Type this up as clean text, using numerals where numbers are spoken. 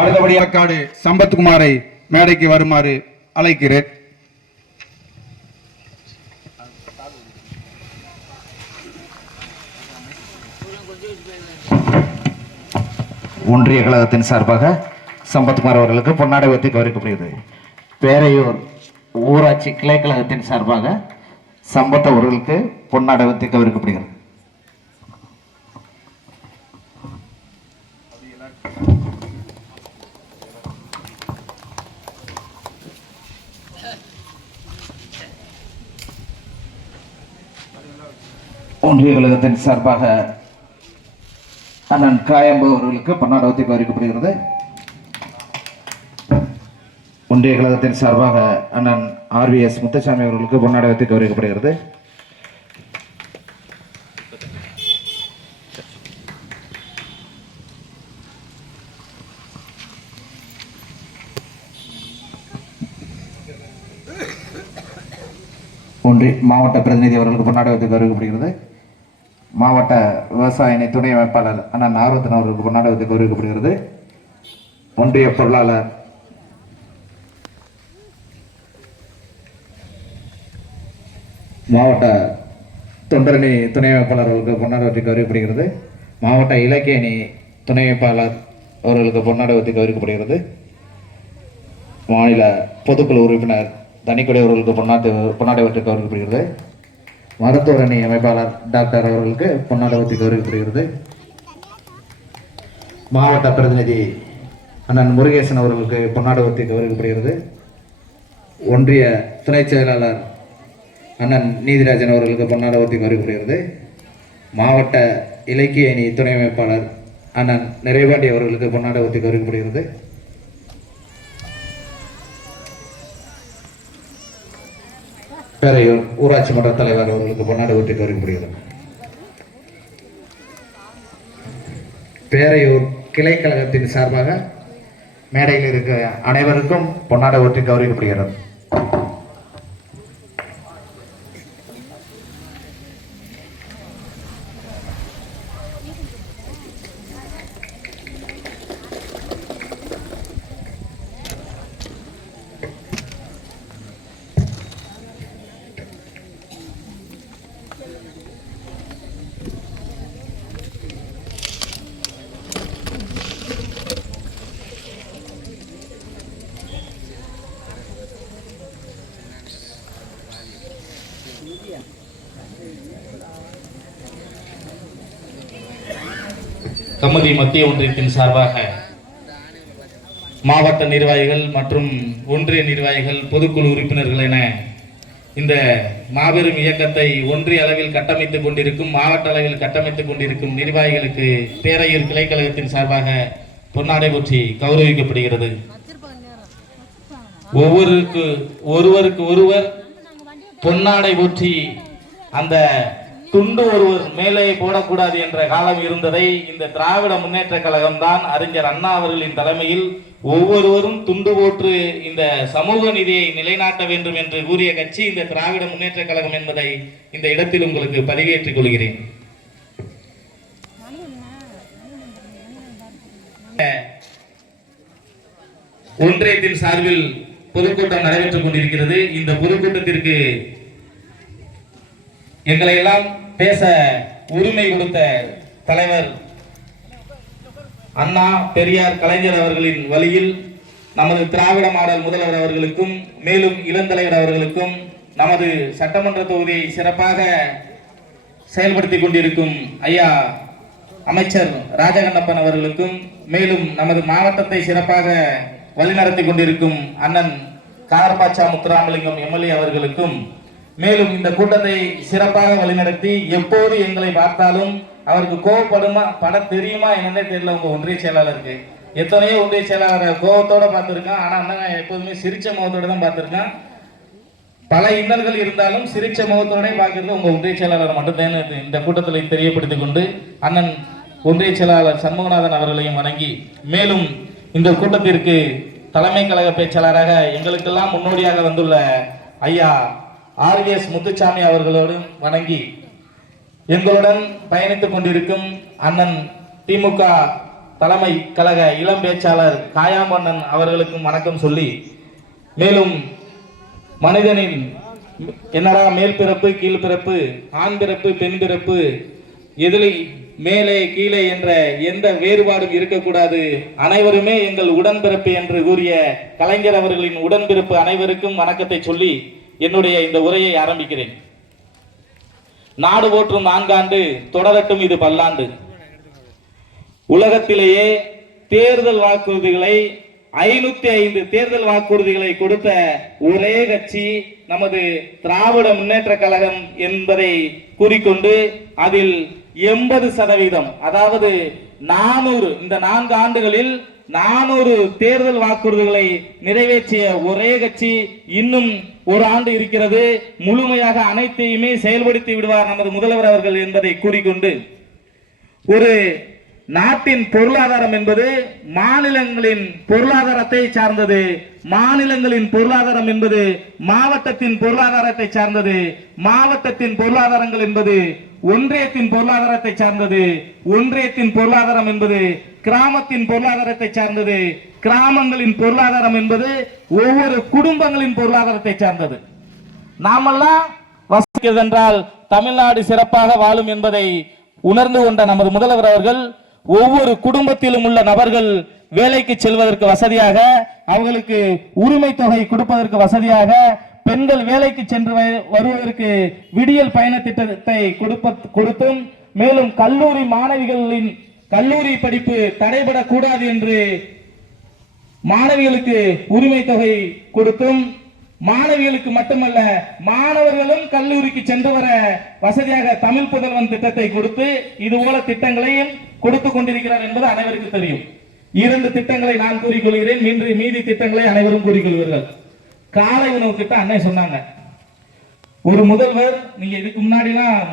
அடுத்தபடியாக சம்பத்குமாரை மேடைக்கு வருமாறு அழைக்கிறேன். ஒன்றிய கழகத்தின் சார்பாக சம்பத்குமார் அவர்களுக்கு பொன்னாடை ஒத்தி கௌரவிக்கப்படுகிறது. பேரையூர் ஊராட்சி கிளை கழகத்தின் சார்பாக சம்பத் அவர்களுக்கு பொன்னாடை ஒத்தி கௌரவிக்கப்படுகிறது. ஒன்றிய கழகத்தின் சார்பாக அண்ணன் காயம்பு அவர்களுக்கு பொன்னாடை ஒத்தி கௌரவிக்கப்படுகிறது. ஒன்றிய கழகத்தின் சார்பாக அண்ணன் RVS முத்துசாமி அவர்களுக்கு பொன்னாடை ஒத்தி கௌரவிக்கப்படுகிறது. ஒன்றிய மாவட்ட பிரதிநிதி அவர்களுக்கு பொன்னாடை ஒத்தி கௌரவிக்கப்படுகிறது. மாவட்ட விவசாய அணி துணை அமைப்பாளர் அண்ணன் ஆரோத்தன் அவர்களுக்கு பொன்னாடை ஒத்தி கௌரவிக்கப்படுகிறது. ஒன்றிய பொருளாளர் மாவட்ட தொண்டரணி துணை அமைப்பாளர் அவர்களுக்கு பொன்னாடை ஒத்தி கௌரவிக்கப்படுகிறது. மாவட்ட இலக்கிய அணி துணை அமைப்பாளர் அவர்களுக்கு பொன்னாடை ஒத்தி கௌரவிக்கப்படுகிறது. மாநில பொதுக்குழு உறுப்பினர் தனிக்கொடை அவர்களுக்கு பொன்னாடை ஒத்தி கௌரவிக்கப்படுகிறது. மருத்துவர் அணி அமைப்பாளர் டாக்டர் அவர்களுக்கு பொன்னாடை ஒத்தி கௌரவிக்கப்படுகிறது. மாவட்ட பிரதிநிதி அண்ணன் முருகேசன் அவர்களுக்கு பொன்னாடை ஒத்தி கௌரவிக்கப்படுகிறது. ஒன்றிய துணை செயலாளர் அண்ணன் நீதிராஜன் அவர்களுக்கு பொன்னாடை ஒத்தி கௌரவிக்கப்படுகிறது. மாவட்ட இலக்கிய அணி துணை அமைப்பாளர் அண்ணன் நிறைவாண்டி அவர்களுக்கு பொன்னாடை ஒத்தி கௌரவிக்கப்படுகிறது. பேரையூர் ஊராட்சி மன்ற தலைவர் அவர்களுக்கு பொன்னாடை ஒத்தி கௌரவிக்கப்படுகிறது. பேரையூர் கிளை கழகத்தின் சார்பாக மேடையில் இருக்க அனைவருக்கும் பொன்னாடை ஒத்தி கௌரவிக்கப்படுகிறது. கமுதி மத்திய ஒன்றியத்தின் சார்பாக மாவட்ட நிர்வாகிகள் மற்றும் ஒன்றிய நிர்வாகிகள் பொதுக்குழு உறுப்பினர்கள் என இந்த மாபெரும் இயக்கத்தை ஒன்றிய அளவில் கட்டமைத்துக் கொண்டிருக்கும் மாவட்ட அளவில் கட்டமைத்துக் கொண்டிருக்கும் நிர்வாகிகளுக்கு பேரையூர் கிளைக்கழகத்தின் சார்பாக பொன்னாடை போற்றி கௌரவிக்கப்படுகிறது. ஒருவருக்கு ஒருவர் பொன்னாடை போற்றி அந்த துண்டு ஒருவர் மேலே போடக்கூடாது என்ற காலம் இருந்ததை இந்த திராவிட முன்னேற்ற கழகம் தான் அறிஞர் அண்ணா அவர்களின் தலைமையில் ஒவ்வொருவரும் துண்டு போற்று இந்த சமூக நீதியை நிலைநாட்ட வேண்டும் என்று கூறிய கட்சி இந்த திராவிட முன்னேற்ற கழகம் என்பதை இந்த இடத்தில் உங்களுக்கு பதிவேற்றிக் கொள்கிறேன். ஒன்றியத்தின் சார்பில் பொதுக்கூட்டம் நடைபெற்றுக் கொண்டிருக்கிறது. இந்த பொதுக்கூட்டத்திற்கு எங்களை எல்லாம் பேச உரிமை கொடுத்த தலைவர் அண்ணா பெரியார் கலைஞர் அவர்களின் வழியில் நமது திராவிட மாடல் முதல்வர் அவர்களுக்கும் மேலும் இளந்தலைவர் அவர்களுக்கும் நமது சட்டமன்ற தொகுதியை சிறப்பாக செயல்படுத்தி கொண்டிருக்கும் ஐயா அமைச்சர் ராஜகண்ணப்பன் அவர்களுக்கும் மேலும் நமது மாவட்டத்தை சிறப்பாக வழிநடத்தி கொண்டிருக்கும் அண்ணன் காரபாச்சா முத்துராமலிங்கம் MLA அவர்களுக்கும் மேலும் இந்த கூட்டத்தை சிறப்பாக வழிநடத்தி எப்போது எங்களை பார்த்தாலும் அவருக்கு கோவப்படுமா பட தெரியுமா என்னன்னே தெரியல. உங்க ஒன்றிய செயலாளருக்கு எத்தனையோ ஒன்றிய செயலாளர் கோவத்தோட பார்த்துருக்கான். ஆனா அண்ணன் எப்போதுமே சிரிச்ச முகத்தோட தான் பார்த்துருக்கான். பல இன்னல்கள் இருந்தாலும் சிரிச்ச முகத்தோட பார்க்கறது உங்க ஒன்றிய செயலாளர் மட்டும்தான் இந்த கூட்டத்தில் தெரியப்படுத்திக் கொண்டு அண்ணன் ஒன்றிய செயலாளர் சண்முகநாதன் அவர்களையும் வணங்கி மேலும் இந்த கூட்டத்திற்கு தலைமை கழக பேச்சாளராக எங்களுக்கெல்லாம் முன்னோடியாக வந்துள்ள ஐயா RVS முத்துசாமி அவர்களோடு வணங்கி எங்களுடன் பயணித்துக் கொண்டிருக்கும் அண்ணன் திமுக தலைமை கழக இளம் பேச்சாளர் காயாமன்னன் அவர்களுக்கும் வணக்கம் சொல்லி, மேலும் மனிதனின் என்னடா மேல் பிறப்பு கீழ் பிறப்பு, ஆண் பிறப்பு பெண் பிறப்பு, எதிலை மேலே கீழே என்ற எந்த வேறுபாடும் இருக்கக்கூடாது, அனைவருமே எங்கள் உடன்பிறப்பு என்று கூறிய கலைஞர் அவர்களின் உடன்பிறப்பு அனைவருக்கும் வணக்கத்தை சொல்லி என்னுடைய இந்த உரையை ஆரம்பிக்கிறேன். நாடு போற்றும் 4 ஆண்டு, தொடரட்டும் இது பல்லாண்டு. உலகத்திலேயே தேர்தல் வாக்குறுதிகளை 505 தேர்தல் வாக்குறுதிகளை கொடுத்த ஒரே கட்சி நமது திராவிட முன்னேற்ற கழகம் என்பதை கூறிக்கொண்டு, அதில் 80%, அதாவது 400, இந்த 4 ஆண்டுகளில் 400 தேர்தல் வாக்குறுதிகளை நிறைவேற்றிய ஒரே கட்சி இன்னும் ஒரு ஆண்டு இருக்கிறது. முழுமையாக அனைத்தையுமே செயல்படுத்தி விடுவார் நமது முதல்வர் அவர்கள் என்பதை கூறிக்கொண்டு, ஒரு நாட்டின் பொருளாதாரம் என்பது மாநிலங்களின் பொருளாதாரத்தை சார்ந்தது. மாநிலங்களின் பொருளாதாரம் என்பது மாவட்டத்தின் பொருளாதாரத்தை சார்ந்தது. மாவட்டத்தின் பொருளாதாரங்கள் என்பது ஒன்றியத்தின் பொருளாதாரத்தை சார்ந்தது. ஒன்றியத்தின் பொருளாதாரம் என்பது கிராமத்தின் பொருளாதாரத்தை சார்ந்தது. கிராமங்களின் பொருளாதாரம் என்பது ஒவ்வொரு குடும்பங்களின் பொருளாதாரத்தை சார்ந்தது. நாமெல்லாம் வசிக்கிறது என்றால் தமிழ்நாடு சிறப்பாக வாழும் என்பதை உணர்ந்து கொண்ட நமது முதல்வர் அவர்கள் ஒவ்வொரு குடும்பத்திலும் உள்ள நபர்கள் வேலைக்கு செல்வதற்கு வசதியாக, அவர்களுக்கு உரிமை தொகை கொடுப்பதற்கு வசதியாக, பெண்கள் வேலைக்கு சென்று வருவதற்கு விடியல் பயண திட்டத்தை கொடுத்தும், மேலும் கல்லூரி மாணவிகளின் கல்லூரி படிப்பு தடைபடக்கூடாது என்று மாணவிகளுக்கு உரிமை தொகை கொடுத்தும், மாணவிகளுக்கு மட்டுமல்ல மாணவர்களும் கல்லூரிக்கு சென்று வர வசதியாக தமிழ் புதல்வன் திட்டத்தை கொடுத்து இதுபோல திட்டங்களையும் கொடுத்து கொண்டிருக்கிறார் என்பது அனைவருக்கும் தெரியும். 2 திட்டங்களை நான் கூறிக்கொள்கிறேன், மீதி திட்டங்களை அனைவரும் கூறிக்கொள்வீர்கள். காலை உணவு திட்டம் அன்னை சொன்னாங்க. ஒரு முதல்வர், நீங்க இதுக்கு முன்னாடிலாம்